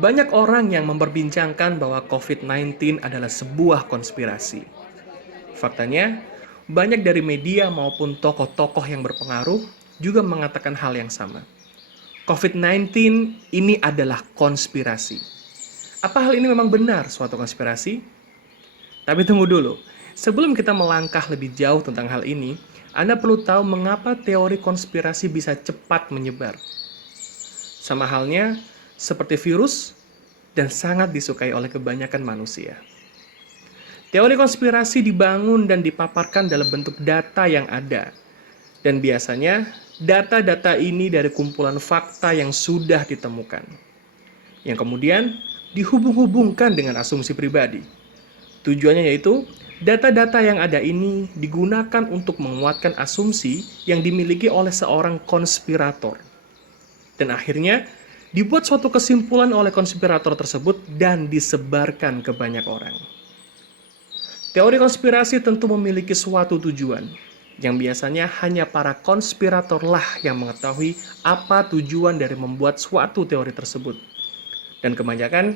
Banyak orang yang memperbincangkan bahwa COVID-19 adalah sebuah konspirasi. Faktanya, banyak dari media maupun tokoh-tokoh yang berpengaruh juga mengatakan hal yang sama. COVID-19 ini adalah konspirasi. Apa hal ini memang benar suatu konspirasi? Tapi tunggu dulu. Sebelum kita melangkah lebih jauh tentang hal ini, Anda perlu tahu mengapa teori konspirasi bisa cepat menyebar. Sama halnya seperti virus dan sangat disukai oleh kebanyakan manusia. Teori konspirasi dibangun dan dipaparkan dalam bentuk data yang ada. Dan biasanya, data-data ini dari kumpulan fakta yang sudah ditemukan. Yang kemudian dihubung-hubungkan dengan asumsi pribadi. Tujuannya yaitu, data-data yang ada ini digunakan untuk menguatkan asumsi yang dimiliki oleh seorang konspirator. Dan akhirnya, dibuat suatu kesimpulan oleh konspirator tersebut dan disebarkan ke banyak orang. Teori konspirasi tentu memiliki suatu tujuan, yang biasanya hanya para konspiratorlah yang mengetahui apa tujuan dari membuat suatu teori tersebut. Dan kebanyakan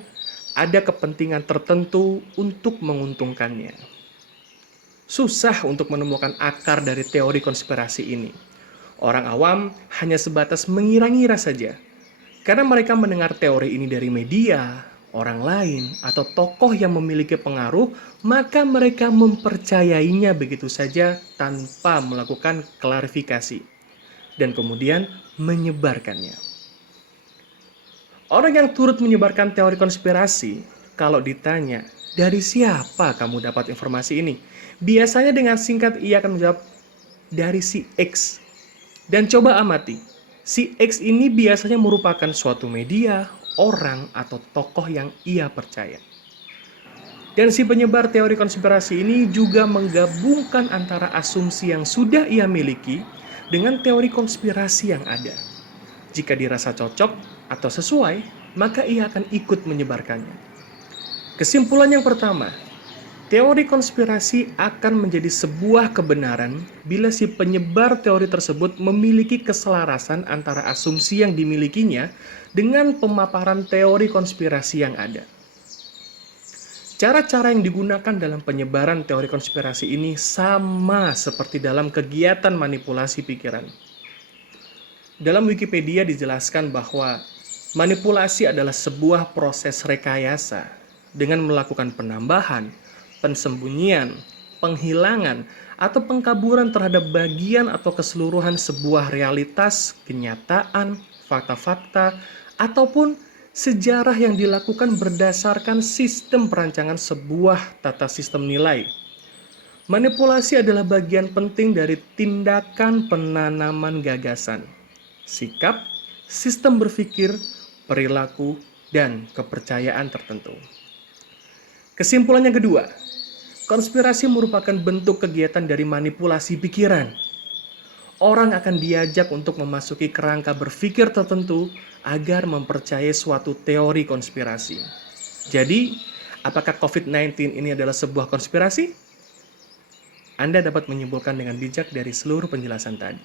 ada kepentingan tertentu untuk menguntungkannya. Susah untuk menemukan akar dari teori konspirasi ini. Orang awam hanya sebatas mengira-ngira saja, karena mereka mendengar teori ini dari media, orang lain, atau tokoh yang memiliki pengaruh, maka mereka mempercayainya begitu saja tanpa melakukan klarifikasi, dan kemudian menyebarkannya. Orang yang turut menyebarkan teori konspirasi, kalau ditanya, dari siapa kamu dapat informasi ini? Biasanya dengan singkat ia akan menjawab, dari si X. Dan coba amati, si X ini biasanya merupakan suatu media, orang, atau tokoh yang ia percaya. Dan si penyebar teori konspirasi ini juga menggabungkan antara asumsi yang sudah ia miliki dengan teori konspirasi yang ada. Jika dirasa cocok atau sesuai, maka ia akan ikut menyebarkannya. Kesimpulan yang pertama, teori konspirasi akan menjadi sebuah kebenaran bila si penyebar teori tersebut memiliki keselarasan antara asumsi yang dimilikinya dengan pemaparan teori konspirasi yang ada. Cara-cara yang digunakan dalam penyebaran teori konspirasi ini sama seperti dalam kegiatan manipulasi pikiran. Dalam Wikipedia dijelaskan bahwa manipulasi adalah sebuah proses rekayasa dengan melakukan penambahan, pensembunyian, penghilangan, atau pengkaburan terhadap bagian atau keseluruhan sebuah realitas, kenyataan, fakta-fakta, ataupun sejarah yang dilakukan berdasarkan sistem perancangan sebuah tata sistem nilai. Manipulasi adalah bagian penting dari tindakan penanaman gagasan, sikap, sistem berpikir, perilaku, dan kepercayaan tertentu. Kesimpulan yang kedua, konspirasi merupakan bentuk kegiatan dari manipulasi pikiran. Orang akan diajak untuk memasuki kerangka berpikir tertentu agar mempercayai suatu teori konspirasi. Jadi, apakah COVID-19 ini adalah sebuah konspirasi? Anda dapat menyimpulkan dengan bijak dari seluruh penjelasan tadi.